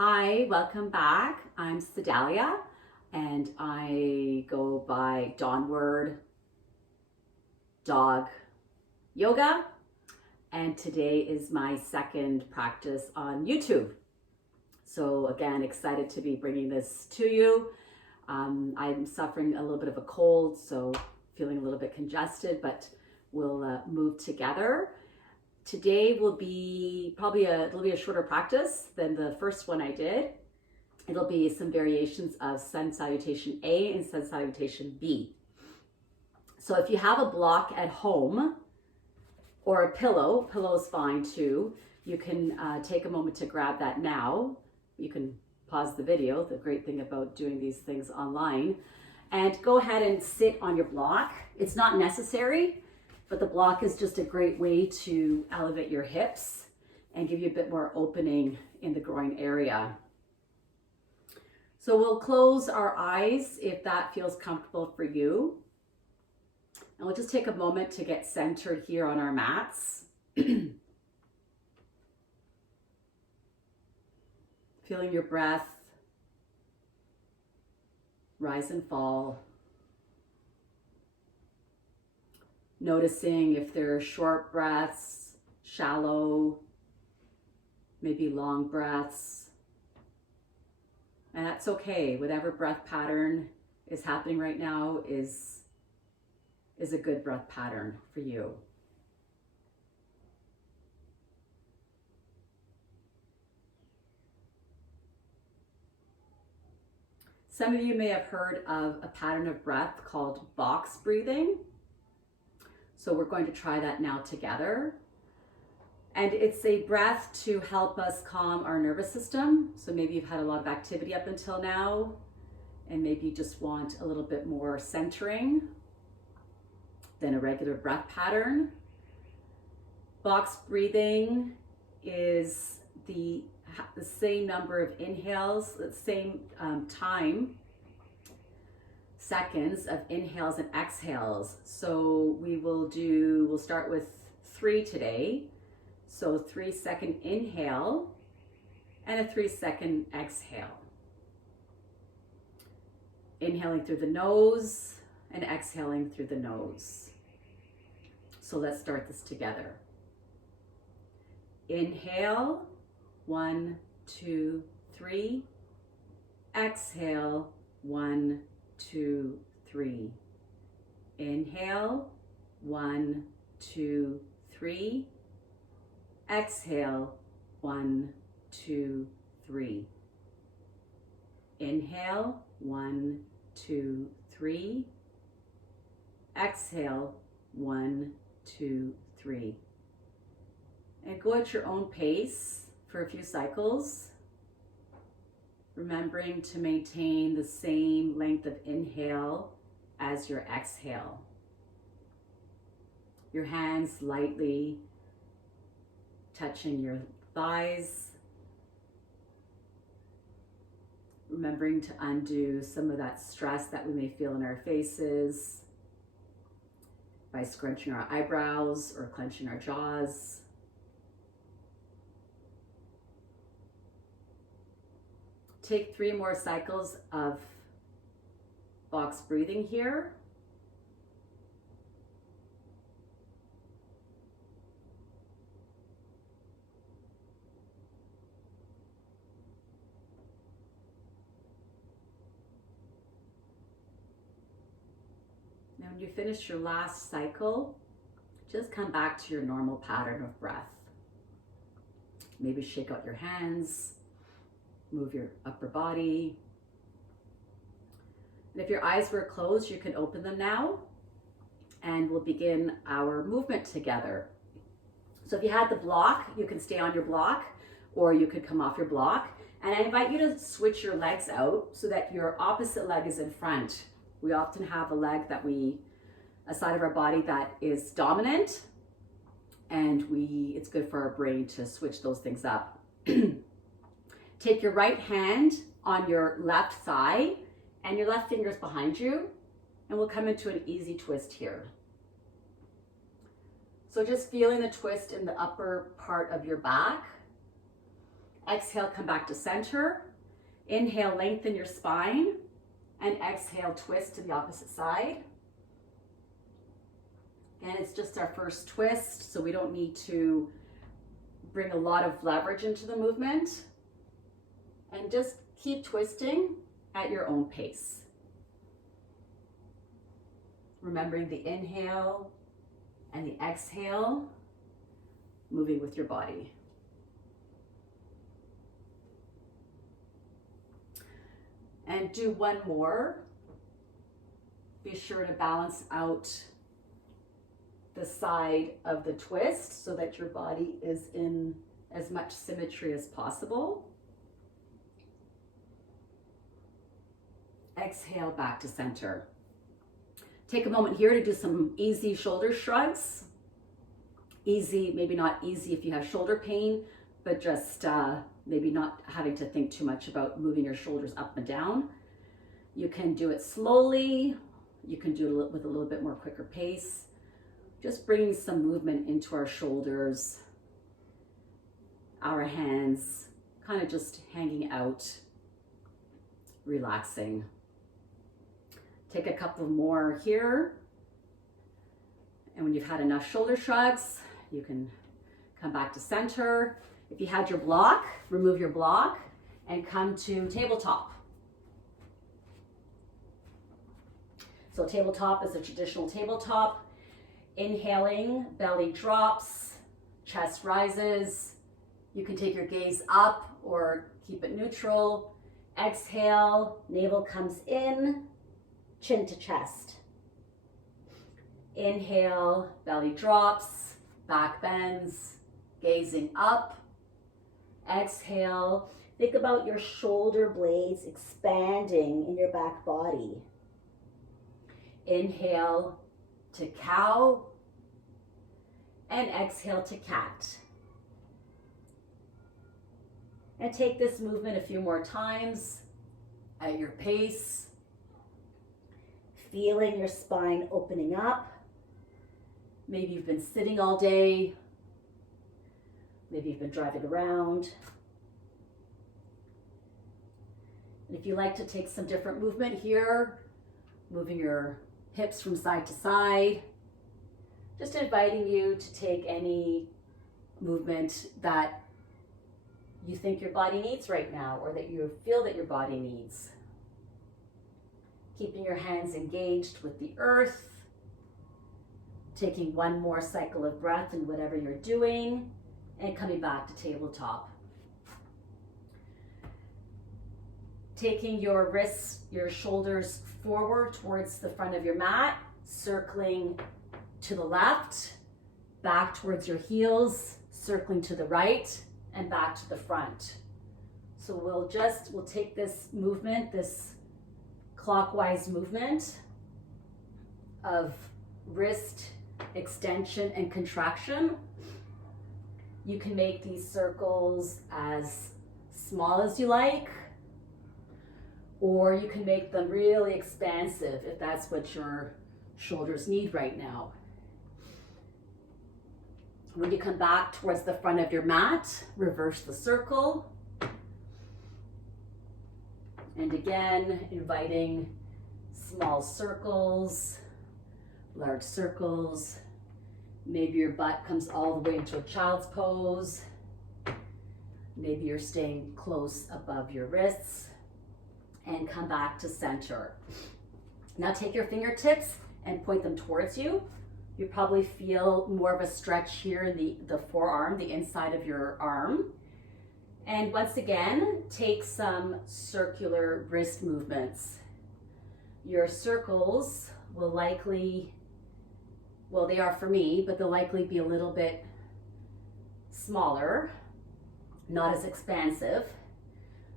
Hi, welcome back. I'm Sedalia and I go by Dawnward Dog Yoga, and today is my second practice on YouTube. So again, excited to be bringing this to you. I'm suffering a little bit of a cold, so feeling a little bit congested, but we'll move together. Today will be it'll be a shorter practice than the first one I did. It'll be some variations of Sun Salutation A and Sun Salutation B. So if you have a block at home or a pillow is fine too. You can take a moment to grab that now. You can pause the video, the great thing about doing these things online, and go ahead and sit on your block. It's not necessary, but the block is just a great way to elevate your hips and give you a bit more opening in the groin area. So we'll close our eyes if that feels comfortable for you. And we'll just take a moment to get centered here on our mats. Feeling your breath rise and fall. Noticing if there are short breaths, shallow, maybe long breaths. And that's okay. Whatever breath pattern is happening right now is a good breath pattern for you. Some of you may have heard of a pattern of breath called box breathing. So we're going to try that now together. And it's a breath to help us calm our nervous system. So maybe you've had a lot of activity up until now, and maybe you just want a little bit more centering than a regular breath pattern. Box breathing is the same number of inhales, the same seconds of inhales and exhales. So we'll start with 3 today. So 3-second inhale and a 3-second exhale. Inhaling through the nose and exhaling through the nose. So let's start this together. Inhale, 1, 2, 3. Exhale, 1, 2, 3. Inhale, 1, 2, 3. Exhale, 1, 2, 3. Inhale, 1, 2, 3. Exhale, 1, 2, 3. And go at your own pace for a few cycles, remembering to maintain the same length of inhale as your exhale. Your hands lightly touching your thighs, remembering to undo some of that stress that we may feel in our faces by scrunching our eyebrows or clenching our jaws. Take 3 more cycles of box breathing here. Now when you finish your last cycle, just come back to your normal pattern of breath. Maybe shake out your hands. Move your upper body. And if your eyes were closed, you can open them now, and we'll begin our movement together. So if you had the block, you can stay on your block, or you could come off your block. And I invite you to switch your legs out so that your opposite leg is in front. We often have a side of our body that is dominant, and it's good for our brain to switch those things up. Take your right hand on your left thigh and your left fingers behind you, and we'll come into an easy twist here. So just feeling the twist in the upper part of your back, Exhale, come back to center. Inhale, lengthen your spine. And exhale, twist to the opposite side. And it's just our first twist, so we don't need to bring a lot of leverage into the movement. And just keep twisting at your own pace. Remembering the inhale and the exhale, moving with your body. And do one more. Be sure to balance out the side of the twist so that your body is in as much symmetry as possible. Exhale, back to center. Take a moment here to do some easy shoulder shrugs. Easy, maybe not easy if you have shoulder pain, but just maybe not having to think too much about moving your shoulders up and down. You can do it slowly. You can do it with a little bit more quicker pace. Just bringing some movement into our shoulders, our hands, kind of just hanging out, relaxing. Take a couple more here. And when you've had enough shoulder shrugs, you can come back to center. If you had your block, remove your block and come to tabletop. So tabletop is a traditional tabletop. Inhaling, belly drops, chest rises. You can take your gaze up or keep it neutral. Exhale, navel comes in, chin to chest. Inhale, belly drops, back bends, gazing up. Exhale, think about your shoulder blades expanding in your back body. Inhale to cow, and exhale to cat. And take this movement a few more times at your pace, feeling your spine opening up. Maybe you've been sitting all day. Maybe you've been driving around. And if you like to take some different movement here, moving your hips from side to side, just inviting you to take any movement that you think your body needs right now or that you feel that your body needs. Keeping your hands engaged with the earth, taking one more cycle of breath in whatever you're doing, and coming back to tabletop. Taking your wrists, your shoulders forward towards the front of your mat, circling to the left, back towards your heels, circling to the right, and back to the front. So we'll take this movement, this clockwise movement of wrist extension and contraction. You can make these circles as small as you like, or you can make them really expansive if that's what your shoulders need right now. When you come back towards the front of your mat, reverse the circle. And again, inviting small circles, large circles. Maybe your butt comes all the way into a child's pose. Maybe you're staying close above your wrists. And come back to center. Now take your fingertips and point them towards you. You probably feel more of a stretch here in the forearm, the inside of your arm. And once again, take some circular wrist movements. Your circles will likely, well, they are for me, but they'll likely be a little bit smaller, not as expansive.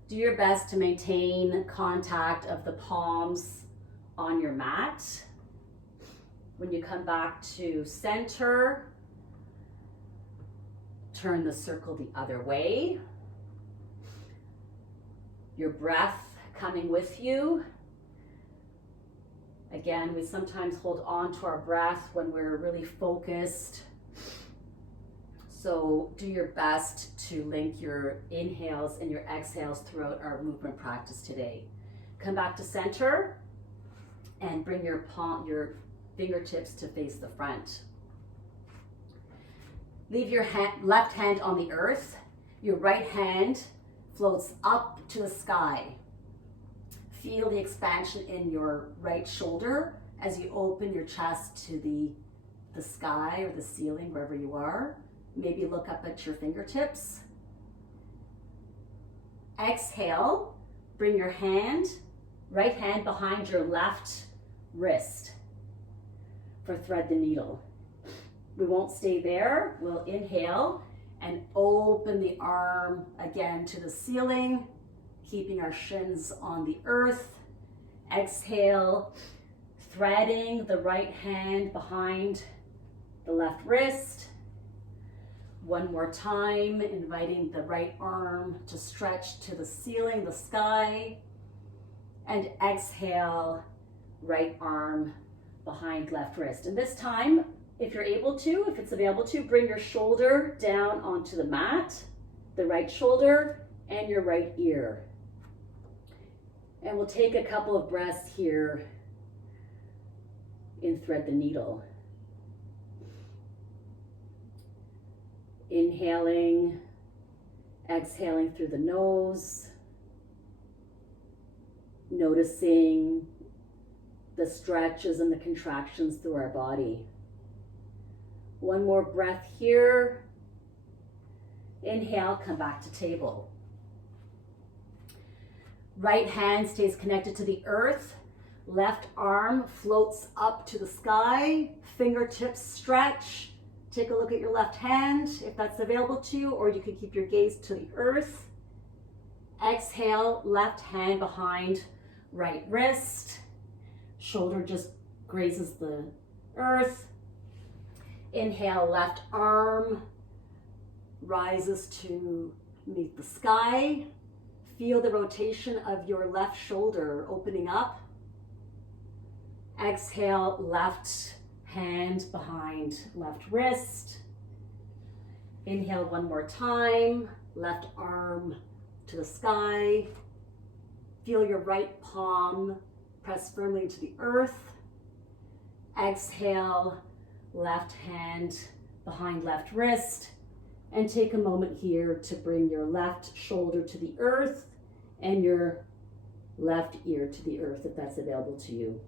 Do your best to maintain contact of the palms on your mat. When you come back to center, turn the circle the other way. Your breath coming with you. Again, we sometimes hold on to our breath when we're really focused. So do your best to link your inhales and your exhales throughout our movement practice today. Come back to center and bring your fingertips to face the front. Leave your left hand on the earth. Your right hand floats up to the sky. Feel the expansion in your right shoulder as you open your chest to the sky or the ceiling, wherever you are. Maybe look up at your fingertips. Exhale, bring your right hand behind your left wrist for thread the needle. We won't stay there. We'll inhale and open the arm again to the ceiling, keeping our shins on the earth. Exhale, threading the right hand behind the left wrist. One more time, inviting the right arm to stretch to the ceiling, the sky. And exhale, right arm behind left wrist. And this time, if you're able to, if it's available to, bring your shoulder down onto the mat, the right shoulder and your right ear. And we'll take a couple of breaths here in thread the needle. Inhaling, exhaling through the nose, noticing the stretches and the contractions through our body. One more breath here. Inhale, come back to table. Right hand stays connected to the earth. Left arm floats up to the sky. Fingertips stretch. Take a look at your left hand if that's available to you, or you can keep your gaze to the earth. Exhale, left hand behind right wrist. Shoulder just grazes the earth. Inhale, left arm rises to meet the sky. Feel the rotation of your left shoulder opening up. Exhale, left hand behind left wrist. Inhale one more time, left arm to the sky. Feel your right palm press firmly into the earth. Exhale, left hand behind left wrist. And take a moment here to bring your left shoulder to the earth and your left ear to the earth if that's available to you.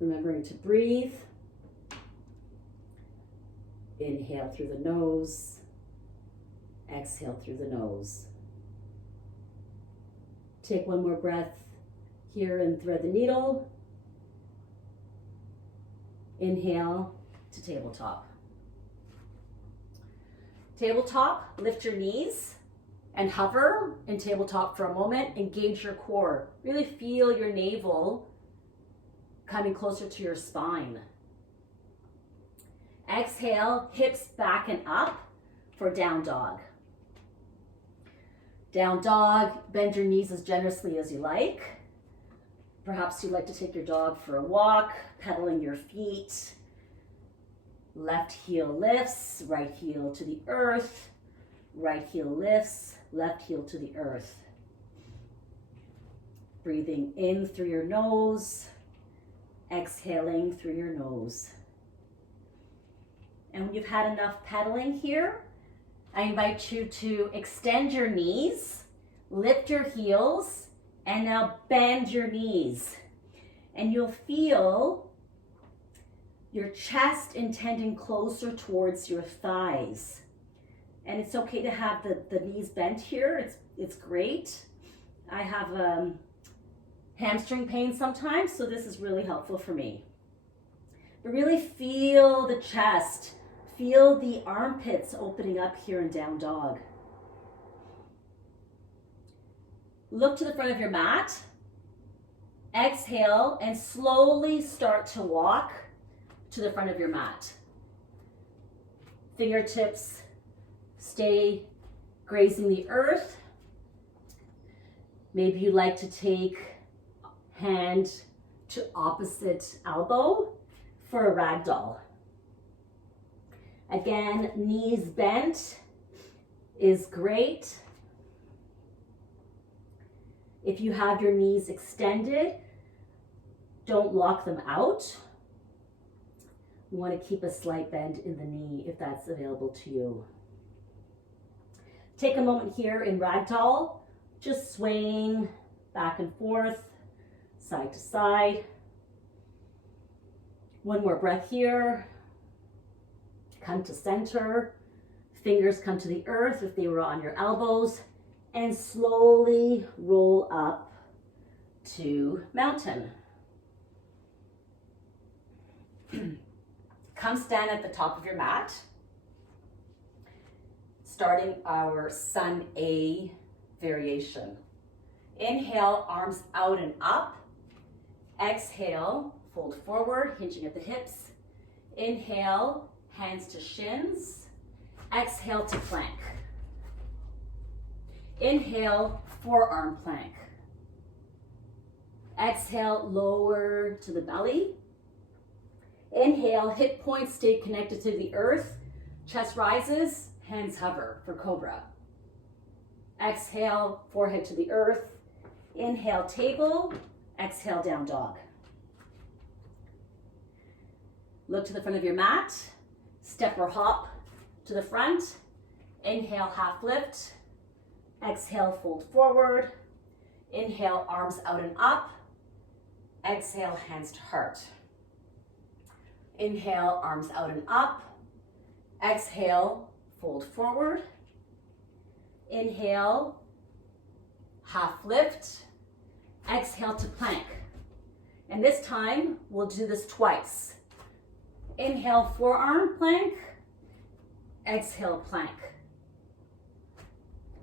Remembering to breathe. Inhale through the nose. Exhale through the nose. Take one more breath here and thread the needle. Inhale to tabletop. Tabletop, lift your knees and hover in tabletop for a moment. Engage your core. Really feel your navel coming closer to your spine. Exhale, hips back and up for down dog. Down dog, bend your knees as generously as you like. Perhaps you'd like to take your dog for a walk, pedaling your feet. Left heel lifts, right heel to the earth. Right heel lifts, left heel to the earth. Breathing in through your nose, exhaling through your nose. And when you've had enough pedaling here, I invite you to extend your knees, lift your heels, and now bend your knees. And you'll feel your chest and tendon closer towards your thighs. And it's okay to have the knees bent here. It's great. I have hamstring pain sometimes, so this is really helpful for me. But really feel the chest. Feel the armpits opening up here in down dog. Look to the front of your mat. Exhale and slowly start to walk to the front of your mat. Fingertips stay grazing the earth. Maybe you like to take hand to opposite elbow for a ragdoll. Again, knees bent is great. If you have your knees extended, don't lock them out. You want to keep a slight bend in the knee if that's available to you. Take a moment here in ragdoll, just swaying back and forth, side to side. One more breath here. Come to center. Fingers come to the earth if they were on your elbows, and slowly roll up to mountain. Come stand at the top of your mat, starting our SunA variation. Inhale, arms out and up. Exhale, fold forward, hinging at the hips. Inhale, hands to shins. Exhale to plank. Inhale, forearm plank. Exhale, lower to the belly. Inhale, hip points stay connected to the earth. Chest rises, hands hover for cobra. Exhale, forehead to the earth. Inhale, table. Exhale, down dog. Look to the front of your mat. Step or hop to the front. Inhale, half lift. Exhale, fold forward. Inhale, arms out and up. Exhale, hands to heart. Inhale, arms out and up. Exhale, fold forward. Inhale, half lift. Exhale to plank. And this time, we'll do this twice. Inhale, forearm plank. Exhale, plank.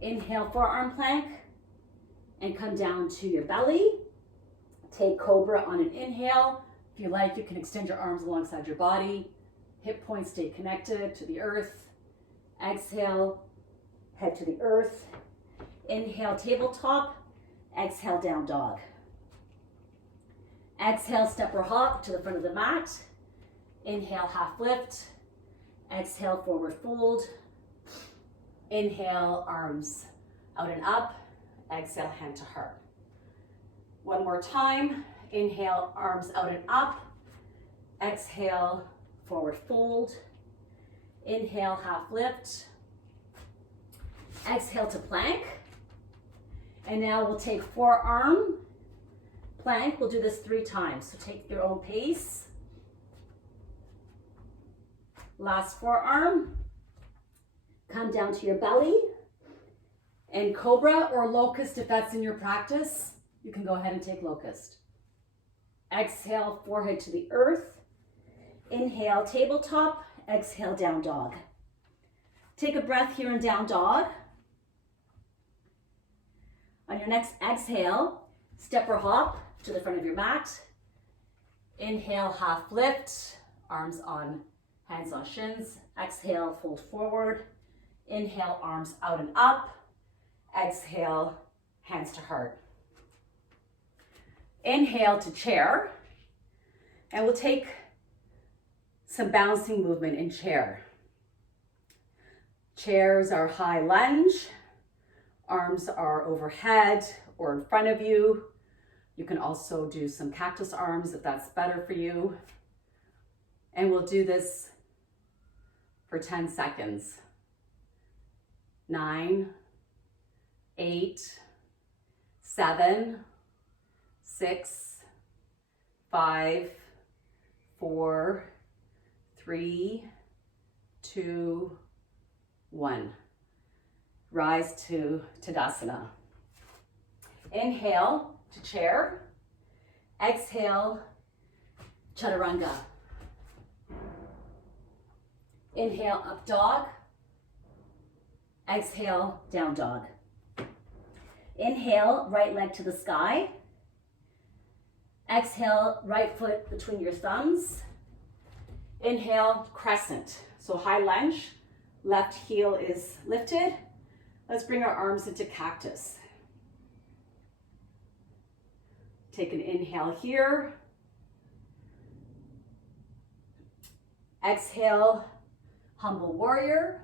Inhale, forearm plank. And come down to your belly. Take cobra on an inhale. If you like, you can extend your arms alongside your body. Hip points stay connected to the earth. Exhale, head to the earth. Inhale, tabletop. Exhale, down dog. Exhale, step or hop to the front of the mat. Inhale, half lift. Exhale, forward fold. Inhale, arms out and up. Exhale, hand to heart. One more time. Inhale, arms out and up. Exhale, forward fold. Inhale, half lift. Exhale to plank. And now we'll take forearm plank. We'll do this 3 times. So take your own pace. Last forearm. Come down to your belly. And cobra or locust, if that's in your practice, you can go ahead and take locust. Exhale, forehead to the earth. Inhale, tabletop. Exhale, down dog. Take a breath here in down dog. On your next exhale, step or hop to the front of your mat. Inhale, half lift, arms on, hands on shins. Exhale, fold forward. Inhale, arms out and up. Exhale, hands to heart. Inhale to chair, and we'll take some bouncing movement in chair. Chairs are high lunge, arms are overhead or in front of you. You can also do some cactus arms if that's better for you. And we'll do this for 10 seconds. 9, 8, 7, 6, 5, 4, 3, 2, 1. Rise to Tadasana. Inhale to chair. Exhale, Chaturanga. Inhale, up dog. Exhale, down dog. Inhale, right leg to the sky. Exhale, right foot between your thumbs. Inhale, crescent. So high lunge, left heel is lifted. Let's bring our arms into cactus. Take an inhale here. Exhale, humble warrior.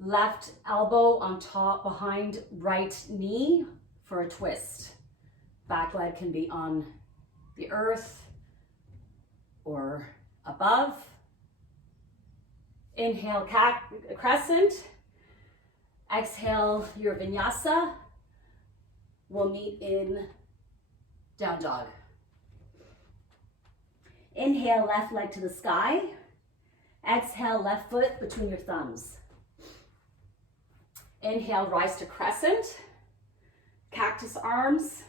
Left elbow on top behind right knee for a twist. Back leg can be on the earth or above. Inhale, crescent. Exhale, your vinyasa. We'll meet in down dog. Inhale, left leg to the sky. Exhale, left foot between your thumbs. Inhale, rise to crescent. Cactus arms.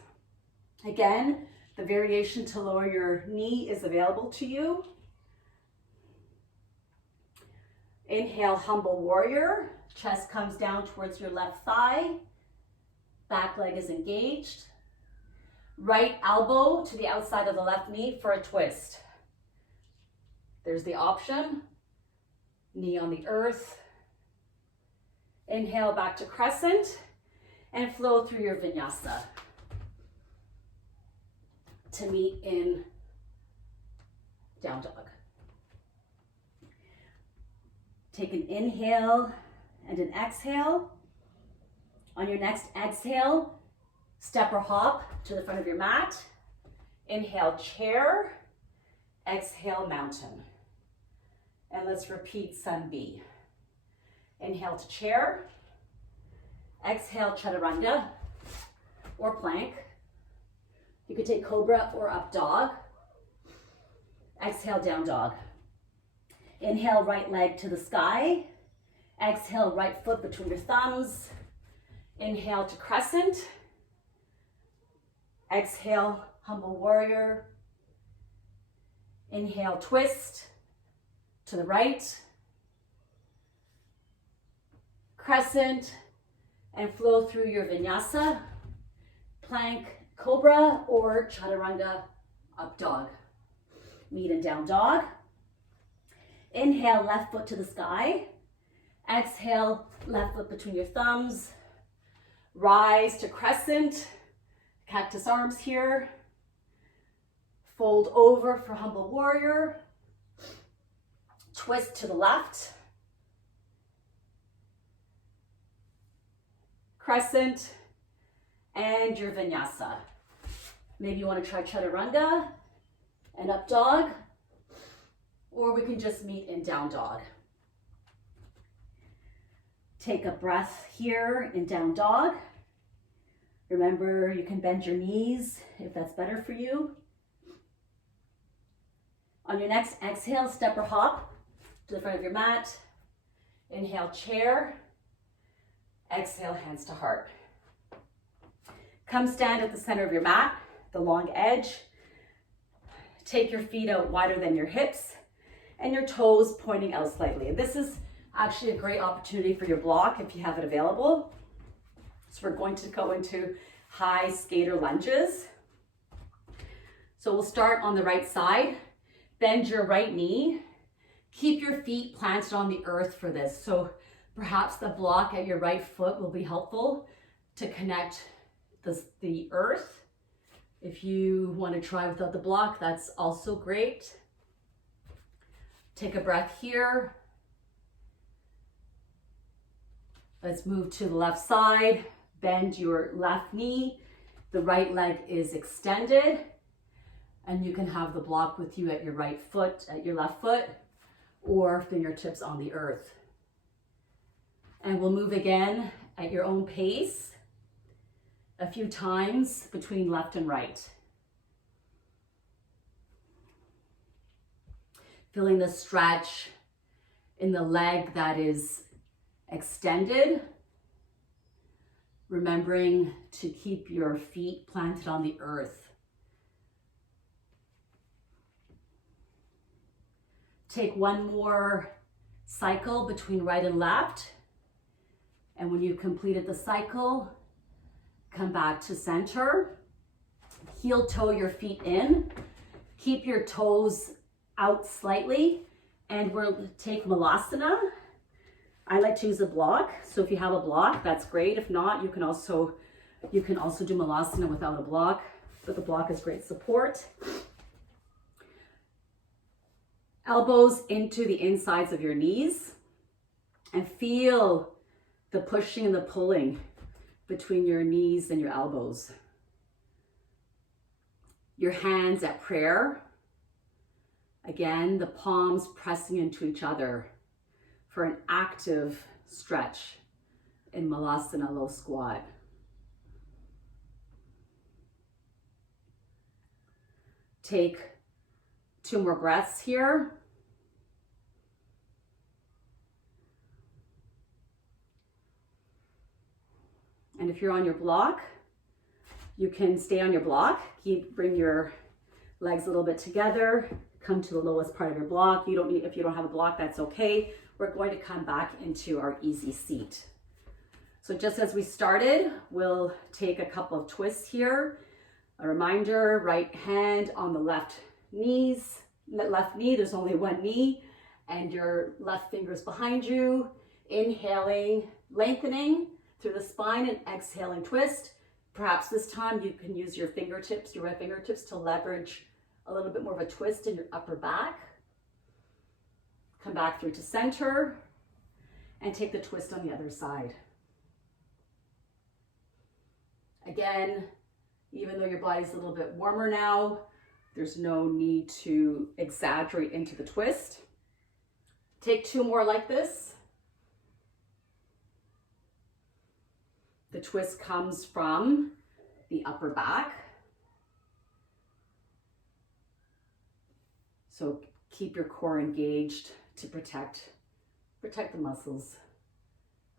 Again, the variation to lower your knee is available to you. Inhale, humble warrior. Chest comes down towards your left thigh. Back leg is engaged. Right elbow to the outside of the left knee for a twist. There's the option. Knee on the earth. Inhale, back to crescent and flow through your vinyasa to meet in down dog. Take an inhale and an exhale. On your next exhale, step or hop to the front of your mat. Inhale, chair. Exhale, mountain. And let's repeat SunB. Inhale to chair. Exhale, chaturanga or plank. You could take cobra or up dog. Exhale, down dog. Inhale, right leg to the sky. Exhale, right foot between your thumbs. Inhale to crescent. Exhale, humble warrior. Inhale, twist to the right. Crescent and flow through your vinyasa. Plank, cobra or chaturanga, up dog. Meet in down dog. Inhale, left foot to the sky. Exhale, left foot between your thumbs. Rise to crescent. Cactus arms here. Fold over for humble warrior. Twist to the left. Crescent and your vinyasa. Maybe you want to try chaturanga and up dog, or we can just meet in down dog. Take a breath here in down dog. Remember, you can bend your knees if that's better for you. On your next exhale, step or hop to the front of your mat. Inhale, chair. Exhale, hands to heart. Come stand at the center of your mat, the long edge. Take your feet out wider than your hips and your toes pointing out slightly. And this is actually a great opportunity for your block if you have it available. So we're going to go into high skater lunges. So we'll start on the right side. Bend your right knee. Keep your feet planted on the earth for this. So perhaps the block at your right foot will be helpful to connect the earth. If you want to try without the block, that's also great. Take a breath here. Let's move to the left side. Bend your left knee. The right leg is extended. And you can have the block with you at your right foot, at your left foot, or fingertips on the earth. And we'll move again at your own pace a few times between left and right. Feeling the stretch in the leg that is extended. Remembering to keep your feet planted on the earth. Take one more cycle between right and left. And when you've completed the cycle, come back to center. Heel toe your feet in. Keep your toes out slightly. And we'll take Malasana. I like to use a block. So if you have a block, that's great. If not, you can also do Malasana without a block. But the block is great support. Elbows into the insides of your knees, and feel the pushing and the pulling between your knees and your elbows. Your hands at prayer. Again, the palms pressing into each other for an active stretch in Malasana low squat. Take 2 more breaths here. And if you're on your block, you can stay on your block. Bring your legs a little bit together. Come to the lowest part of your block. If you don't have a block, that's okay. We're going to come back into our easy seat. So just as we started, we'll take a couple of twists here. A reminder, right hand on the left knee, there's only one knee, and your left finger's behind you. Inhaling, lengthening through the spine, and exhaling, twist. Perhaps this time you can use your fingertips, your right fingertips, to leverage a little bit more of a twist in your upper back. Come back through to center and take the twist on the other side. Again, even though your body's a little bit warmer now, there's no need to exaggerate into the twist. Take 2 more like this. The twist comes from the upper back. So keep your core engaged to protect the muscles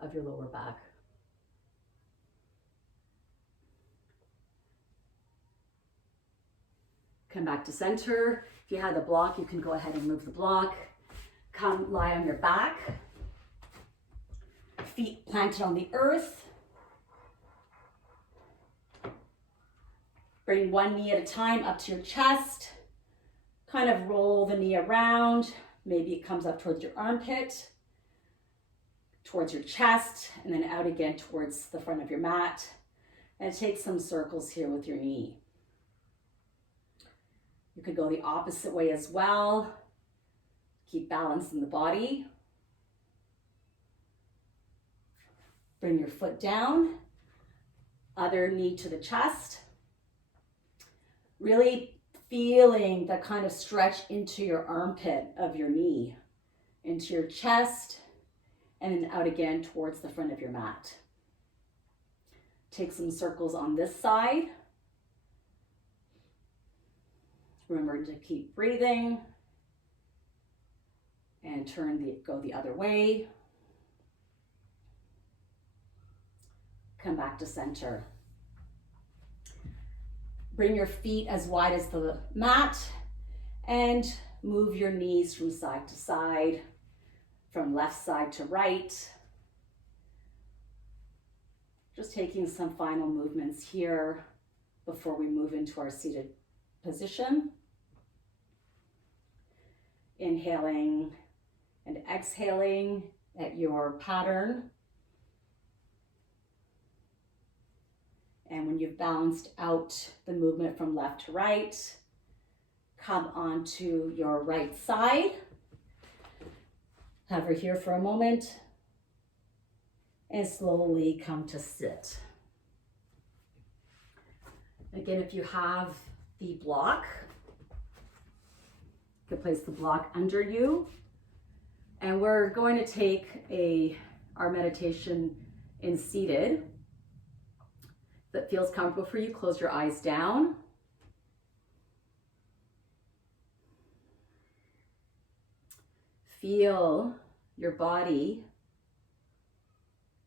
of your lower back. Come back to center. If you had the block, you can go ahead and move the block. Come lie on your back. Feet planted on the earth. Bring one knee at a time up to your chest. Kind of roll the knee around. Maybe it comes up towards your armpit, towards your chest, and then out again towards the front of your mat. And take some circles here with your knee. You could go the opposite way as well. Keep balance in the body. Bring your foot down. Other knee to the chest. Really feeling that kind of stretch into your armpit of your knee, into your chest, and then out again towards the front of your mat. Take some circles on this side. Remember to keep breathing and go the other way. Come back to center. Bring your feet as wide as the mat and move your knees from side to side, from left side to right. Just taking some final movements here before we move into our seated position. Inhaling and exhaling at your pattern. And when you've balanced out the movement from left to right, come onto your right side. Hover here for a moment and slowly come to sit. Again, if you have the block, you can place the block under you. And we're going to take our meditation in seated. If that feels comfortable for you, close your eyes down. Feel your body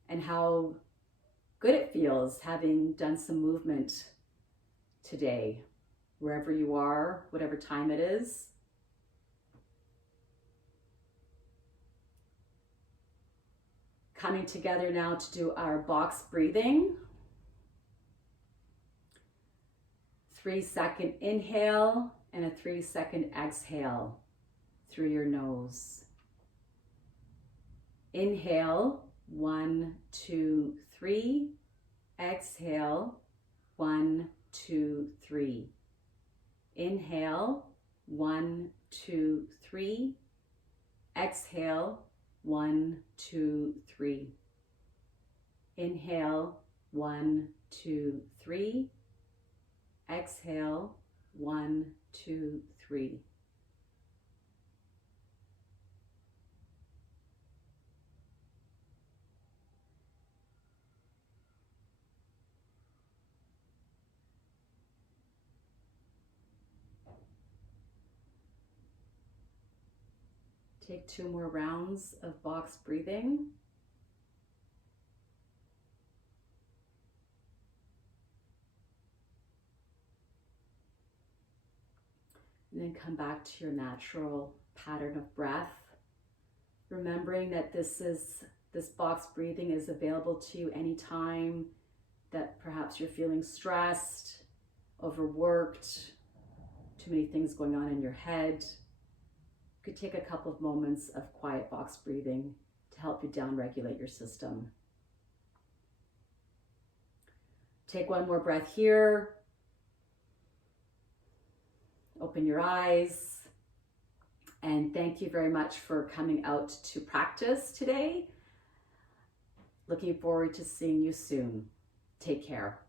and how good it feels having done some movement today, wherever you are, whatever time it is. Coming together now to do our box breathing. 3-second inhale and a 3-second exhale through your nose. Inhale, 1, 2, 3. Exhale, 1, 2, 3. Inhale, 1, 2, 3. Exhale, 1, 2, 3. Inhale, 1, 2, 3. Exhale, 1, 2, 3. Take 2 more rounds of box breathing. And then come back to your natural pattern of breath, remembering that this box breathing is available to you anytime that perhaps you're feeling stressed, overworked, too many things going on in your head. You could take a couple of moments of quiet box breathing to help you down-regulate your system. Take one more breath here. Open your eyes. And thank you very much for coming out to practice today. Looking forward to seeing you soon. Take care.